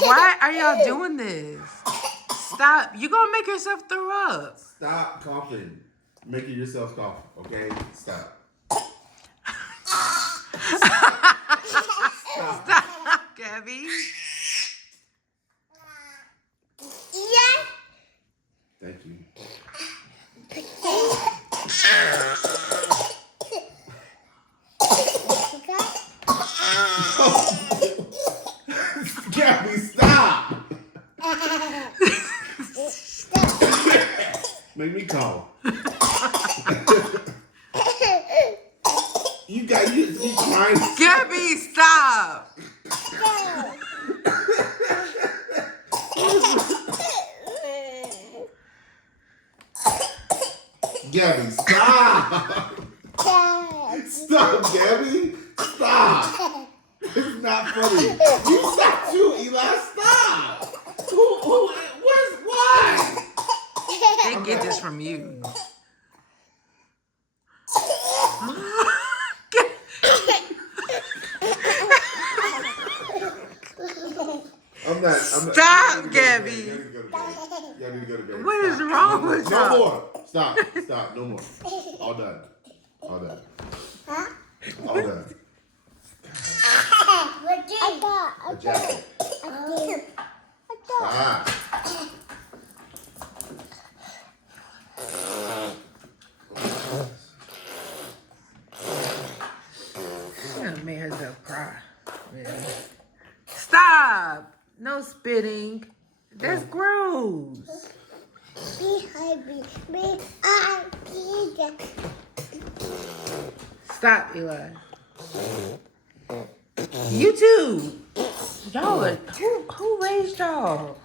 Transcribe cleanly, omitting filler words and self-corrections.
Why are y'all doing this? Stop. You're going to make yourself throw up. Stop coughing. Making yourself cough, okay? Stop. Stop, Gabi. Yeah. Thank you. Gabi, stop! Make me call. You trying to... Gabi, stop! Gabi, stop! Stop, Gabi! Stop! It's not funny. You stop too, Eli. Stop! Why? They get this from you. I'm not. Stop, Gabi. Y'all need to go to bed. What is wrong with y'all? No more. Stop. No more. All done. All done. A jacket. Stop. She done made herself cry. Really. Stop! No spitting. That's gross. Stop, Eli. You too. Y'all, who raised y'all?